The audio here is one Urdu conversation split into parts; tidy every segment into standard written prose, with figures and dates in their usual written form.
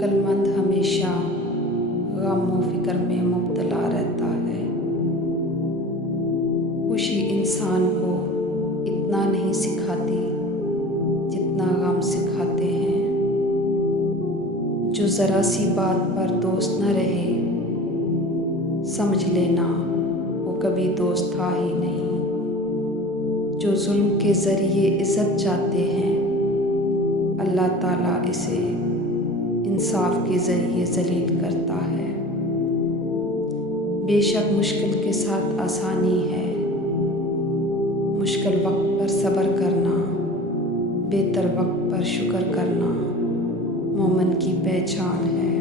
عقلمند ہمیشہ غم و فکر میں مبتلا رہتا ہے۔ خوشی انسان کو اتنا نہیں سکھاتی جتنا غم سکھاتے ہیں۔ جو ذرا سی بات پر دوست نہ رہے، سمجھ لینا وہ کبھی دوست تھا ہی نہیں۔ جو ظلم کے ذریعے عزت چاہتے ہیں، اللہ تعالیٰ اسے انصاف کے ذریعے ذلیل کرتا ہے۔ بے شک مشکل کے ساتھ آسانی ہے، مشکل وقت پر صبر کرنا، بہتر وقت پر شکر کرنا مومن کی پہچان ہے۔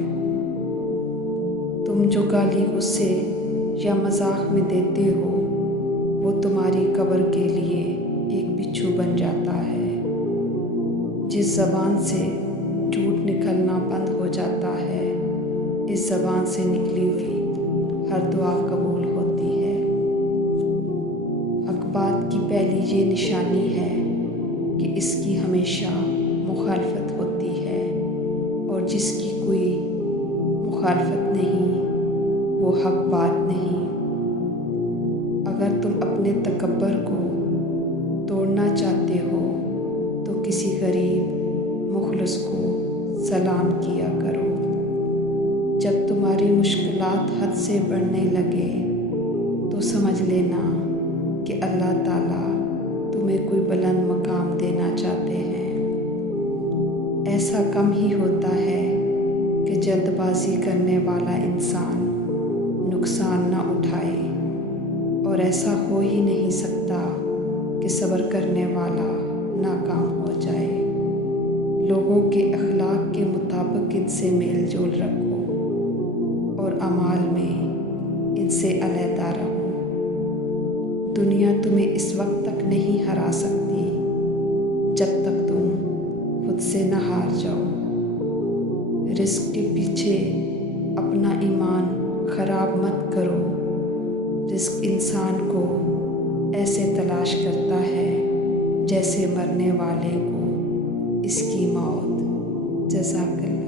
تم جو گالی غصے یا مذاق میں دیتے ہو، وہ تمہاری قبر کے لیے ایک بچھو بن جاتا ہے۔ جس زبان سے جھوٹ نکلنا بند ہو جاتا ہے، اس زبان سے نکلی ہوئی ہر دعا قبول ہوتی ہے۔ حق بات کی پہلی یہ نشانی ہے کہ اس کی ہمیشہ مخالفت ہوتی ہے، اور جس کی کوئی مخالفت نہیں وہ حق بات نہیں۔ اگر تم اپنے تکبر کو توڑنا چاہتے ہو تو کسی غریب مخلص کو سلام کیا کرو۔ جب تمہاری مشکلات حد سے بڑھنے لگے تو سمجھ لینا کہ اللہ تعالیٰ تمہیں کوئی بلند مقام دینا چاہتے ہیں۔ ایسا کم ہی ہوتا ہے کہ جلد بازی کرنے والا انسان نقصان نہ اٹھائے، اور ایسا ہو ہی نہیں سکتا کہ صبر کرنے والا ناکام ہو جائے۔ لوگوں کے اخلاق کے مطابق ان سے میل جول رکھو اور اعمال میں ان سے علیحدہ رہو۔ دنیا تمہیں اس وقت تک نہیں ہرا سکتی جب تک تم خود سے نہ ہار جاؤ۔ رزق کے پیچھے اپنا ایمان خراب مت کرو۔ رزق انسان کو ایسے تلاش کرتا ہے جیسے مرنے والے کو اس کی موت۔ جزاک اللہ۔